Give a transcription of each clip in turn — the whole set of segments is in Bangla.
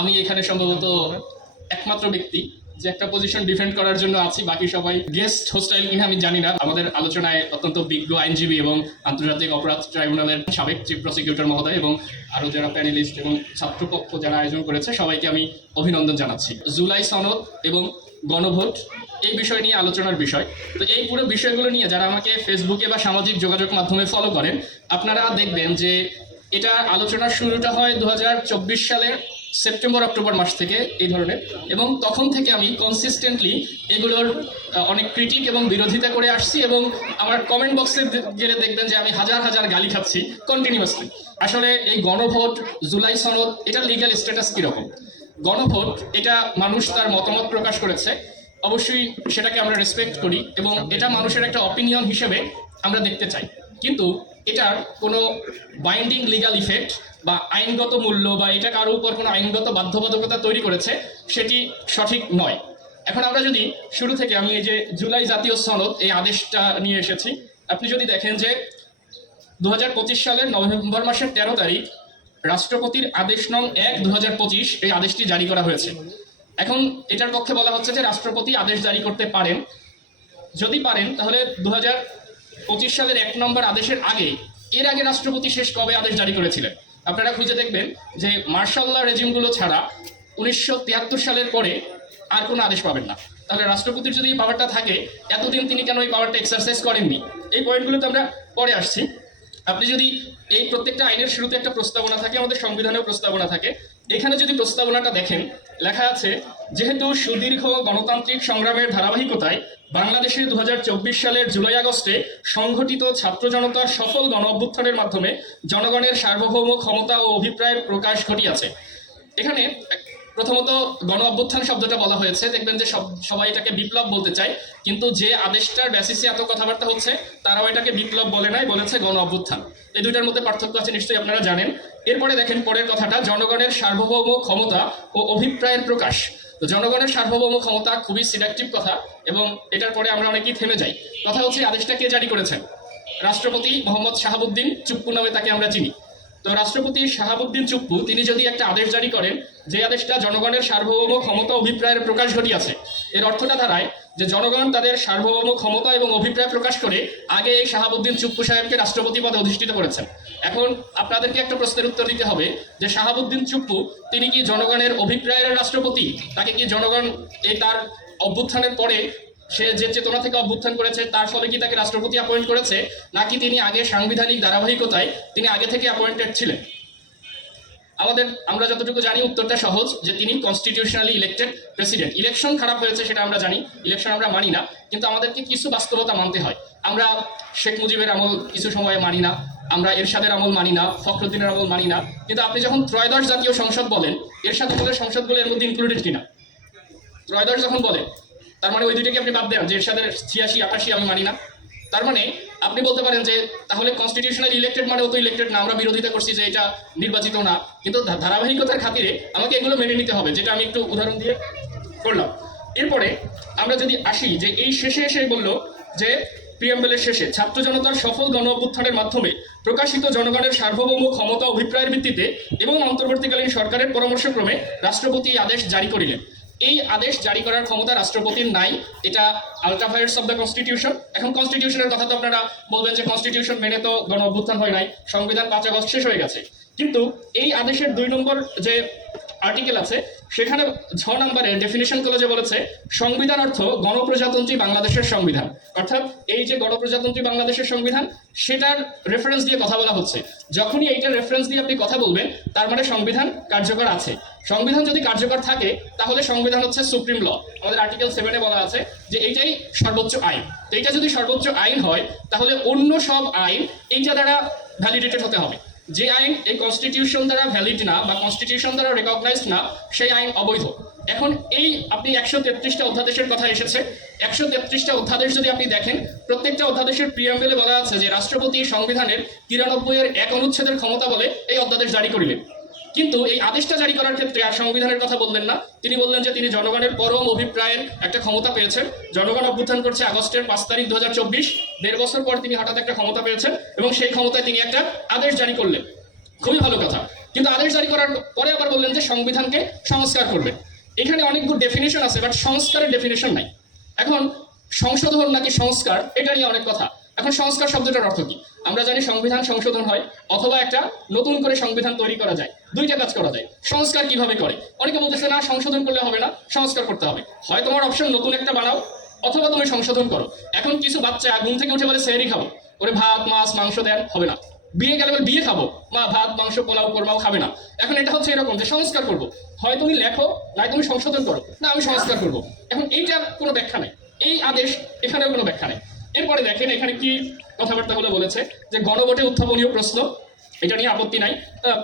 আমি এখানে সম্ভবত একমাত্র ব্যক্তি যে একটা পজিশন ডিফেন্ড করার জন্য আছি, বাকি সবাই গেস্ট হোস্টাইল কিনা আমি জানি না। আমাদের আলোচনায় অত্যন্ত বিজ্ঞ আইনজীবী এবং আন্তর্জাতিক অপরাধ ট্রাইব্যুনালের সাবেক চিফ প্রসিকিউটর মহোদয় এবং আরো যারা প্যানেলিস্ট এবং ছাত্রপক্ষ যারা আয়োজন করেছে সবাইকে আমি অভিনন্দন জানাচ্ছি। জুলাই সনদ এবং গণভোট এই বিষয় নিয়ে আলোচনার বিষয়। তো এই পুরো বিষয়গুলো নিয়ে যারা আমাকে ফেসবুকে বা সামাজিক যোগাযোগ মাধ্যমে ফলো করেন, আপনারা দেখবেন যে এটা আলোচনার শুরুটা হয় 2024 সালের সেপ্টেম্বর অক্টোবর মাস থেকে এই ধরনের, এবং তখন থেকে আমি কনসিস্টেন্টলি এগুলোর অনেক ক্রিটিক এবং বিরোধিতা করে আসছি, এবং আমার কমেন্ট বক্সে গেলে দেখবেন যে আমি হাজার হাজার গালি খাচ্ছি কন্টিনিউয়াসলি। আসলে এই গণভোট, জুলাই সনদ, এটা লিগ্যাল স্ট্যাটাস কীরকম? গণভোট এটা মানুষ তার মতামত প্রকাশ করেছে, অবশ্যই সেটাকে আমরা রেসপেক্ট করি এবং এটা মানুষের একটা অপিনিয়ন হিসেবে আমরা দেখতে চাই, কিন্তু এটার কোনো বাইন্ডিং লিগ্যাল ইফেক্ট বা আইনগত মূল্য বা এটা কারোর উপর কোনো আইনগত বাধ্যবাধকতা তৈরি করেছে সেটি সঠিক নয়। এখন আমরা যদি শুরু থেকে, আমি এই যে জুলাই জাতীয় সনদ এই আদেশটা নিয়ে এসেছি, আপনি যদি দেখেন যে 2025 সালের নভেম্বর মাসের 13 তারিখ রাষ্ট্রপতির আদেশ নং 1/2025 এই আদেশটি জারি করা হয়েছে। এখন এটার পক্ষে বলা হচ্ছে যে রাষ্ট্রপতি আদেশ জারি করতে পারেন, যদি পারেন তাহলে 2025 সালের 1 নম্বর আদেশের আগে, এর আগে রাষ্ট্রপতি শেষ কবে আদেশ জারি করেছিলেন? আপনারা খুঁজে দেখবেন যে মার্শাল ল রেজিমগুলো ছাড়া 1973 সালের পরে আর কোনো আদেশ পাবেন না। তাহলে রাষ্ট্রপতির যদি এই পাওয়ারটা থাকে, এতদিন তিনি কেন এই পাওয়ারটা এক্সারসাইজ করেননি? এই পয়েন্টগুলোতে আমরা পরে আসছি। আপনি যদি এই প্রত্যেকটা আইনের শুরুতে একটা প্রস্তাবনা থাকে, আমাদের সংবিধানেও প্রস্তাবনা থাকে, এখানে যদি প্রস্তাবনাটা দেখেন, লেখা আছে যেহেতু সুদীর্ঘ গণতান্ত্রিক সংগ্রামের ধারাবাহিকতায় বাংলাদেশে 2024 সালের জুলাই আগস্টে সংঘটিত ছাত্র জনতার সফল গণ অভ্যুত্থানের মাধ্যমে জনগণের সার্বভৌম ক্ষমতা ও অভিপ্রায়ের প্রকাশ ঘটিয়াছে। এখানে প্রথমত গণ অভ্যুত্থান শব্দটা বলা হয়েছে, দেখবেন যে সবাই এটাকে বিপ্লব বলতে চায়, কিন্তু যে আদেশটার বেসিসে এত কথাবার্তা হচ্ছে তারাও এটাকে বিপ্লব বলে নাই, বলেছে গণ অভ্যুত্থান। এই দুইটার মধ্যে পার্থক্য আছে, নিশ্চয়ই আপনারা জানেন। এরপরে দেখেন পরের কথাটা, জনগণের সার্বভৌম ক্ষমতা ও অভিপ্রায়ের প্রকাশ। তো জনগণের সার্বভৌম ক্ষমতা খুবই সিলেক্টিভ কথা, এবং এটার পরে আমরা অনেকেই থেমে যাই। কথা হচ্ছে আদেশটা কে জারি করেছেন? রাষ্ট্রপতি মোহাম্মদ শাহাবুদ্দিন চুপ্পু নামে তাকে আমরা চিনি। তো রাষ্ট্রপতি শাহাবুদ্দিন চুপ্পু তিনি যদি একটা আদেশ জারি করেন, যে আদেশটা জনগণের সার্বভৌম ক্ষমতা অভিপ্রায়ের প্রকাশ ঘটিয়াছে, এর অর্থটা দাঁড়ায় যে জনগণ তাদের সার্বভৌম ক্ষমতা এবং অভিপ্রায় প্রকাশ করে আগে এই শাহাবুদ্দিন চুপ্পু সাহেবকে রাষ্ট্রপতি পদে অধিষ্ঠিত করেছেন। এখন আপনাদেরকে একটা প্রশ্নের উত্তর দিতে হবে যে শাহাবুদ্দিন চুপ্পু তিনি কি জনগণের অভিপ্রায়ের রাষ্ট্রপতি? তাকে কি জনগণ এই তার অভ্যুত্থানের পরে সে যে চেতনা থেকে অভ্যুত্থান করেছে তার ফলে কি তাকে রাষ্ট্রপতি অ্যাপয়েন্ট করেছে, নাকি তিনি আগে সাংবিধানিক ধারাবাহিকতায় তিনি আগে থেকে অ্যাপয়েন্টেড ছিলেন? আমরা যতটুকু জানি উত্তরটা সহজ, যে তিনি কনস্টিটিউশনালি ইলেক্টেড প্রেসিডেন্ট। ইলেকশন খারাপ হয়েছে সেটা আমরা জানি, ইলেকশন আমরা মানি না, কিন্তু আমাদেরকে কিছু বাস্তবতা মানতে হয়। আমরা শেখ মুজিবের আমল কিছু সময়ে মানি না, আমরা এরশাদের আমল মানি না, ফখরুদ্দিনের আমল মানি না, কিন্তু আপনি যখন ত্রয়োদশ জাতীয় সংসদ বলেন, এরশাদ আমলের সংসদগুলো এর মধ্যে ইনক্লুডেড কিনা? ত্রয়োদশ যখন বলেন, তার মানে ওই দুইটাকে আপনি বাদ দেন, যে এরশাদের 86, 88 আমি মানি না। তার মানে আপনি বলতে পারেন যে তাহলে কনস্টিটিউশনাল ইলেক্টেড মানে ও তো ইলেক্টেড না, আমরা বিরোধিতা করছি যে এটা নির্বাচিত না, কিন্তু ধারাবাহিকতার খাতিরে আমাকে এগুলো মেনে নিতে হবে, যেটা আমি একটু উদাহরণ দিয়ে করলাম। এরপরে আমরা যদি আসি যে এই শেষে এসে বললো যে প্রিয়াম্বলের শেষে ছাত্র জনতার সফল গণ অভ্যুত্থানের মাধ্যমে প্রকাশিত জনগণের সার্বভৌম ক্ষমতা অভিপ্রায়ের ভিত্তিতে এবং অন্তর্বর্তীকালীন সরকারের পরামর্শক্রমে রাষ্ট্রপতি আদেশ জারি করিলেন। এই আদেশ জারি করার ক্ষমতা রাষ্ট্রপতির নাই, এটা আল্ট্রাভায়োলেটস অফ দ্য কনস্টিটিউশন। এখন কনস্টিটিউশনের কথা তো আপনারা বলবেন যে কনস্টিটিউশন মেনে তো গণ অভ্যুত্থান হয় নাই, সংবিধান 5 আগস্ট শেষ হয়ে গেছে, কিন্তু এই আদেশের 2 নম্বর যে আর্টিকেল আছে সেখানে 6 নম্বরের ডেফিনিশন কলেজে বলেছে সংবিধান অর্থ গণপ্রজাতন্ত্রী বাংলাদেশের সংবিধান। অর্থাৎ এই যে গণপ্রজাতন্ত্রী বাংলাদেশের সংবিধান, সেটার রেফারেন্স দিয়ে কথা বলা হচ্ছে। যখনই এইটার রেফারেন্স দিয়ে আপনি কথা বলবেন, তার মানে সংবিধান কার্যকর আছে। সংবিধান যদি কার্যকর থাকে তাহলে সংবিধান হচ্ছে সুপ্রিম ল। আমাদের আর্টিকেল 7-এ বলা আছে যে এইটাই সর্বোচ্চ আইন। তো এইটা যদি সর্বোচ্চ আইন হয়, তাহলে অন্য সব আইন এইটা দ্বারা ভ্যালিডেটেড হতে হবে। যে আইন এই কনস্টিটিউশন দ্বারা ভ্যালিড না বা কনস্টিটিউশন দ্বারা রেকগনাইজড না, সেই আইন অবৈধ। এখন এই আপনি 133টা অধ্যাদেশের কথা এসেছে, 133টা অধ্যাদেশ যদি আপনি দেখেন, প্রত্যেকটা অধ্যাদেশের প্রিয়াম্বলে বলা আছে যে রাষ্ট্রপতি সংবিধানের 93-এর 1 অনুচ্ছেদের ক্ষমতা বলে এই অধ্যাদেশ জারি করিলেন। কিন্তু এই আদেশটা জারি করার ক্ষেত্রে আর সংবিধানের কথা বললেন না, তিনি বললেন যে তিনি জনগণের পরম অভিপ্রায়ের একটা ক্ষমতা পেয়েছেন। জনগণ অভ্যুত্থান করছে আগস্টের 5 তারিখ 2024, 1.5 বছর পর তিনি হঠাৎ একটা ক্ষমতা পেয়েছেন এবং সেই ক্ষমতায় তিনি একটা আদেশ জারি করলেন। খুবই ভালো কথা। কিন্তু আদেশ জারি করার পরে আবার বললেন যে সংবিধানকে সংস্কার করবেন। এখানে অনেকগুলো ডেফিনেশন আছে, বাট সংস্কারের ডেফিনেশন নাই। এখন সংশোধন নাকি সংস্কার, এটা নিয়ে অনেক কথা। এখন সংস্কার শব্দটার অর্থ কি? আমরা জানি সংবিধান সংশোধন হয় অথবা একটা নতুন করে সংবিধান তৈরি করা যায়, দুইটা কাজ করা যায়। সংস্কার কিভাবে করে? অনেকে বলতেছে না সংশোধন করলে হবে না, সংস্কার করতে হবে। হয় তোমার অপশন নতুন একটা বানাও অথবা তুমি সংশোধন করো। এখন কিছু বাচ্চা ঘুম থেকে উঠে বলে সেহরি খাবো, ওরে ভাত মাছ মাংস দেন, হবে না। বিয়ে গেলে বলে বিয়ে খাবো, মা ভাত মাংস পোলাও কোরমাও খাবে না। এখন এটা হচ্ছে এরকম যে সংস্কার করবো, হয় তুমি লেখো নাই তুমি সংশোধন করো, না আমি সংস্কার করবো। এখন এইটার কোনো ব্যাখ্যা নেই, এই আদেশ এখানেও কোনো ব্যাখ্যা নেই। এরপরে দেখেন এখানে কি কথাবার্তা হলে বলেছে যে গণভোটে উত্থাপনীয় প্রশ্ন, এটা নিয়ে আপত্তি নাই,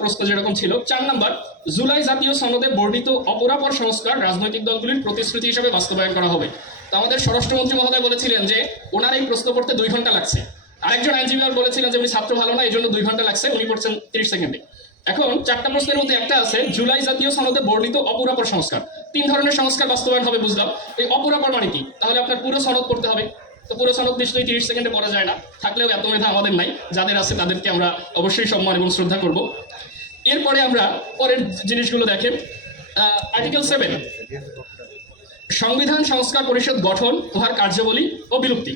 প্রশ্ন যেরকম ছিল। 4 নম্বর, জুলাই জাতীয় সনদে বর্ণিত অপরাপর সংস্কার রাজনৈতিক দলগুলির প্রতিশ্রুতি হিসেবে বাস্তবায়ন করা হবে। তো আমাদের স্বরাষ্ট্রমন্ত্রী মহোদয় বলেছিলেন যে ওনার এই প্রশ্ন পড়তে 2 ঘন্টা লাগছে। আরেকজন আইনজীবী বলেছিলেন যে উনি ছাত্র ভালো না, এই জন্য 2 ঘন্টা লাগছে, উনি পড়ছেন 30 সেকেন্ডে। এখন 4টা প্রশ্নের মধ্যে একটা আছে জুলাই জাতীয় সনদে বর্ণিত অপরাপর সংস্কার। 3 ধরনের সংস্কার বাস্তবায়ন হবে বুঝলাম, এই অপরাপর মানে কি? তাহলে আপনার পুরো সনদ পড়তে হবে। তো পুরো সনদ নিশ্চয়ই 30 সেকেন্ডে পড়া যায় না, থাকলেও এত মেধা আমাদের নাই, যাদের আছে তাদেরকে আমরা অবশ্যই সম্মান এবং শ্রদ্ধা করব। এরপরে আমরা পরের জিনিসগুলো দেখেন, আর্টিকেল 7, সংবিধান সংস্কার পরিষদ গঠন, উহার কার্যাবলী ও বিলুপ্তি।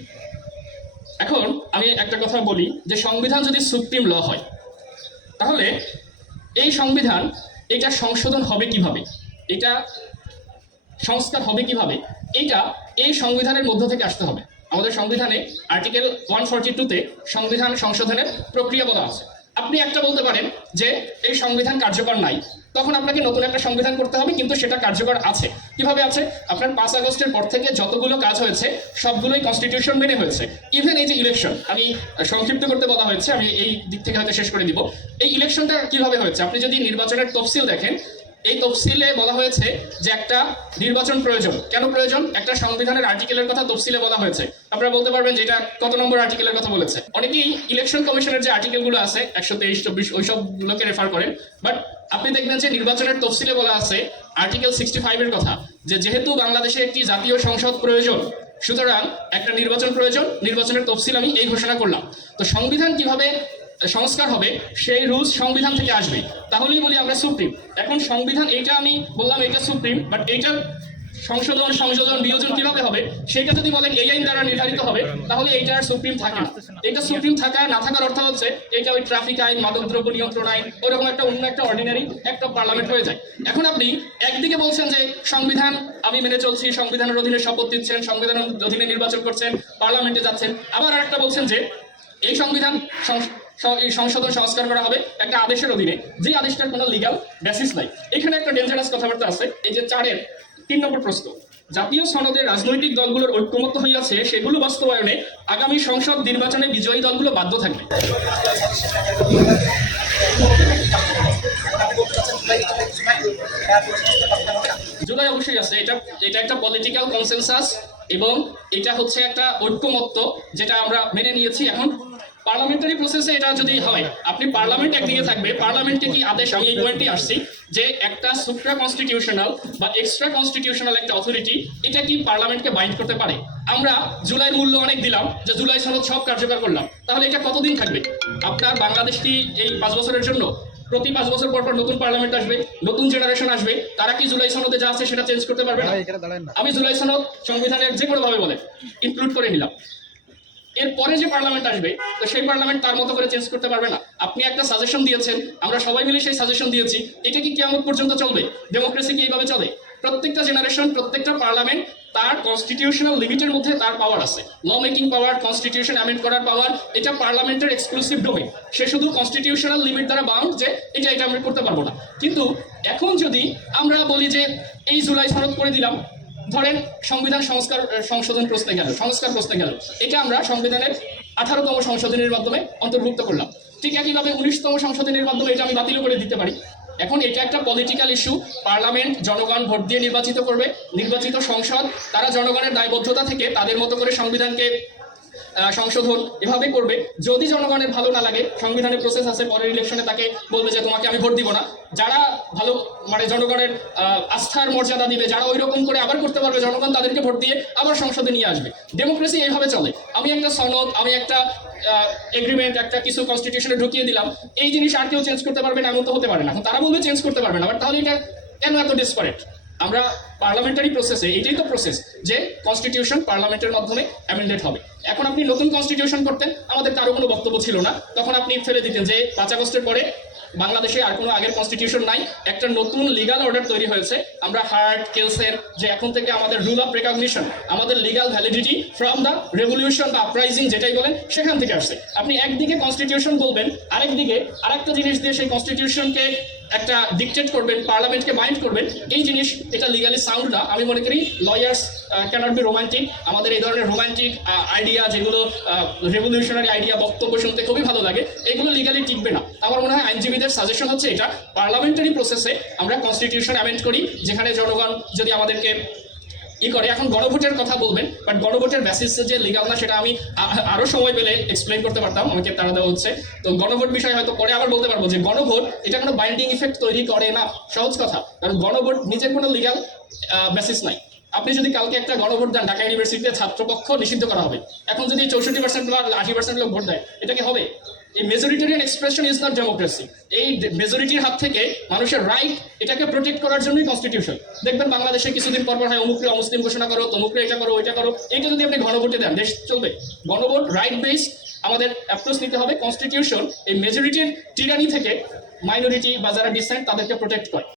এখন আমি একটা কথা বলি যে সংবিধান যদি সুপ্রিম ল হয় তাহলে এই সংবিধান এটা সংশোধন হবে কিভাবে, এটা সংস্কার হবে কিভাবে, এটা এই সংবিধানের মধ্য থেকে আসতে হবে। আমাদের সংবিধানে আর্টিকেল 142-তে সংবিধান সংশোধনের প্রক্রিয়া বলা আছে। আপনি একটা বলতে পারেন যে এই সংবিধান কার্যকর নাই, তখন আপনাকে নতুন একটা সংবিধান করতে হবে, কিন্তু সেটা কার্যকর আছে। কিভাবে আছে? আপনার 5 আগস্টের পর থেকে যতগুলো কাজ হয়েছে সবগুলোই কনস্টিটিউশন মেনে হয়েছে। ইভেন এই যে ইলেকশন, আমি সংক্ষিপ্ত করতে বলা হয়েছে, আমি এই দিক থেকে হয়তো শেষ করে দিব। এই ইলেকশনটা কিভাবে হয়েছে? আপনি যদি নির্বাচনের তফসিল দেখেন, এই তফসিলে বলা হয়েছে যে একটা নির্বাচন প্রয়োজন। কেন প্রয়োজন? একটা সংবিধানের আর্টিকেলের কথা তফসিলে বলা হয়েছে। আপনারা বলতে পারবেন যে এটা কত নম্বর আর্টিকেলের কথা বলেছে? অনেকেই ইলেকশন কমিশনের যে আর্টিকেলগুলো আছে 123, 24 ওইসবগুলোকে রেফার করেন, বাট আপনি দেখবেন যে নির্বাচনের তফসিলে বলা আছে আর্টিকেল 65-এর কথা, যে যেহেতু বাংলাদেশে একটি জাতীয় সংসদ প্রয়োজন, সুতরাং একটা নির্বাচন প্রয়োজন, নির্বাচনের তফসিল আমি এই ঘোষণা করলাম। তো সংবিধান কিভাবে সংস্কার হবে সেই রুলস সংবিধান থেকে আসবে, তাহলেই বলি আমরা সুপ্রিম। এখন সংবিধান এইটা আমি বললাম এটা সুপ্রিম, বাট এইটার সংশোধন বিয়োজন কিভাবে হবে সেটা যদি বলেন এই আইন দ্বারা নির্ধারিত হবে, তাহলে এইটা আর সুপ্রিম থাকে না। এটা সুপ্রিম থাকা না থাকার অর্থ হচ্ছে এটা ওই ট্রাফিক আইন, মাদকদ্রব্য নিয়ন্ত্রণ আইন, ওরকম একটা অন্য একটা অর্ডিনারি একটা পার্লামেন্ট হয়ে যায়। এখন আপনি একদিকে বলছেন যে সংবিধান আমি মেনে চলছি, সংবিধানের অধীনে শপথ দিচ্ছেন, সংবিধানের অধীনে নির্বাচন করছেন, পার্লামেন্টে যাচ্ছেন, আবার আরেকটা বলছেন যে এই সংবিধান এই সংশোধন সংস্কার করা হবে একটা আদেশের অধীনে, যে আদেশটার কোনো লিগ্যাল বেসিস নাই। এখানে একটা ডেঞ্জারাস কথাবার্তা আছে। এই যে 4-এর 3 নম্বর প্রশ্ন, জাতীয় সনদে রাজনৈতিক দলগুলোর ঐক্যমত্য হইয়াছে সেগুলো বাস্তবায়নে আগামী সংসদ নির্বাচনে বিজয়ী দলগুলো বাধ্য থাকবে। জুলাই অবশ্যই আছে, এটা একটা পলিটিক্যাল কনসেনসাস এবং এটা হচ্ছে একটা ঐক্যমত্য যেটা আমরা মেনে নিয়েছি। এখন পার্লামেন্টারি প্রসেসে এটা যদি হয়, আপনি পার্লামেন্ট একদিকে থাকবে, পার্লামেন্টকে কি আদেশ, আমি এই পয়েন্টে আসছি যে একটা সুপ্রা কনস্টিটিউশনাল বা এক্সট্রা কনস্টিটিউশনাল একটা অথরিটি এটা কি পার্লামেন্টকে বাইন্ড করতে পারে? আমরা জুলাইয়ের মূল্য অনেক দিলাম যে জুলাই সনদ সব কার্যকর করলাম, তাহলে এটা কতদিন থাকবে? আপনার বাংলাদেশ কি এই 5 বছরের জন্য প্রতি 5 বছর পর পর নতুন পার্লামেন্ট আসবে, নতুন জেনারেশন আসবে, তারা কি জুলাই সনদে যা আছে সেটা চেঞ্জ করতে পারবে না? আমি জুলাই সনদ সংবিধানের যে কোনো ভাবে বলে ইনক্লুড করে নিলাম, এরপরে যে পার্লামেন্ট আসবে তো সেই পার্লামেন্ট তার মতো করে চেঞ্জ করতে পারবে না। আপনি একটা সাজেশন দিয়েছেন, আমরা সবাই মিলে সেই সাজেশন দিয়েছি, এটা কি কিয়ামত পর্যন্ত চলবে? ডেমোক্রেসি কি এইভাবে চলে? প্রত্যেকটা জেনারেশন, প্রত্যেকটা পার্লামেন্ট তার কনস্টিটিউশনাল লিমিটের মধ্যে তার পাওয়ার আছে, law making power, constitution amend করার পাওয়ার, এটা পার্লামেন্টের এক্সক্লুসিভ ডোমেইন। সে শুধু কনস্টিটিউশনাল লিমিট দ্বারা বাউন্ড যে এটা আমরা করতে পারবো না। কিন্তু এখন যদি আমরা বলি যে এই জুলাই সনদ করে দিলাম, ধরেন সংবিধান সংশোধন প্রশ্নে গেল, সংস্কার প্রশ্নে গেল, এটা আমরা সংবিধানের 18তম সংশোধনের মাধ্যমে অন্তর্ভুক্ত করলাম। ঠিক একইভাবে 19তম সংশোধনের মাধ্যমে এটা আমি বাতিল করে দিতে পারি। এখন এটা একটা পলিটিক্যাল ইস্যু, পার্লামেন্ট জনগণ ভোট দিয়ে নির্বাচিত করবে, নির্বাচিত সংসদ তারা জনগণের দায়বদ্ধতা থেকে তাদের মতো করে সংবিধানকে সংশোধন এভাবে করবে। যদি জনগণের ভালো না লাগে, সংবিধানের প্রসেস আছে, পরের ইলেকশনে তাকে বলবে যে তোমাকে আমি ভোট দিব না। যারা ভালো মানে জনগণের আস্থার মর্যাদা দিবে, যারা ওই রকম করে আবার করতে পারবে, জনগণ তাদেরকে ভোট দিয়ে আবার সংসদে নিয়ে আসবে। ডেমোক্রেসি এইভাবে চলে। আমি একটা সনদ, আমি একটা এগ্রিমেন্ট একটা কিছু কনস্টিটিউশনে ঢুকিয়ে দিলাম, এই জিনিস আর কেউ চেঞ্জ করতে পারবে না এমন তো হতে পারে না। এখন তারা বলবে চেঞ্জ করতে পারবে না, বাট তাহলে এটা কেন এত ডিসপারেট? আমরা পার্লামেন্টারি প্রসেসে, এটাই তো প্রসেস যে কনস্টিটিউশন পার্লামেন্টের মাধ্যমে অ্যামেন্ডেড হবে। এখন আপনি নতুন কনস্টিটিউশন করতেন, আমাদের কারো কোনো বক্তব্য ছিল না, তখন আপনি ফেলে দিতেন যে 5 আগস্টের পরে বাংলাদেশে আর কোনো আগের কনস্টিটিউশন নাই, একটা নতুন লিগাল অর্ডার তৈরি হয়েছে। আমরা হার্ট কেলসের যে এখন থেকে আমাদের রুল অফ রেকগনিশন, আমাদের legal validity from the revolution বা আপরাইজিং যেটাই বলেন সেখান থেকে আসছে। আপনি একদিকে কনস্টিটিউশন বলবেন, আরেকদিকে আরেকটা জিনিস দিয়ে সেই কনস্টিটিউশনকে একটা ডিকটেট করবেন, পার্লামেন্টকে বাইন্ড করবেন, এই জিনিস এটা লিগালি সাউন্ড না। আমি মনে করি লয়ার্স ক্যানট বি রোমান্টিক। আমাদের এই ধরনের রোমান্টিক আইডিয়া, যেগুলো রেভলিউশনারি আইডিয়া, বক্তব্য শুনতে খুবই ভালো লাগে, এগুলো লিগালি টিকবে না। আমার মনে হয় আইনজীবীদের সাজেশন হচ্ছে এটা পার্লামেন্টারি প্রসেসে আমরা কনস্টিটিউশন অ্যামেন্ড করি, যেখানে জনগণ যদি আমাদেরকে করে। এখন গণভোটের কথা বলবেন, বাট গণভোটের বেসিসে যে লিগাল না সেটা আমি আরো সময় পেলে এক্সপ্লেন করতে পারতাম, আমাকে তারা দেওয়া হচ্ছে। তো গণভোট বিষয় হয়তো পরে আবার বলতে পারবো যে গণভোট এটা কোনো বাইন্ডিং ইফেক্ট তৈরি করে না, সহজ কথা। কারণ গণভোট নিজের কোনো লিগাল বেসিস নাই। আপনি যদি কালকে একটা গণভোট দেন, ঢাকা ইউনিভার্সিটিতে ছাত্রপক্ষ নিষিদ্ধ করা হবে, এখন যদি 64% বা 80% লোক ভোট দেয়, এটা কি হবে? এই majoritarian expression is not democracy. এই মেজরিটির হাত থেকে মানুষের রাইট, এটাকে প্রোটেক্ট করার জন্যই কনস্টিটিউশন। দেখবেন বাংলাদেশে কিছুদিন পর হয় অমুকরে অমুসলিম ঘোষণা করো, তমুকরে এটা করো, ওইটা করো। এইটা যদি আপনি গণভোটে দেন, দেশ চলবে? গণভোট রাইট বেসড আমাদের অ্যাপ্রোচ নিতে হবে। কনস্টিটিউশন এই মেজরিটির টিরানি থেকে মাইনরিটি বা যারা ডিসেন্ট তাদেরকে প্রোটেক্ট করে।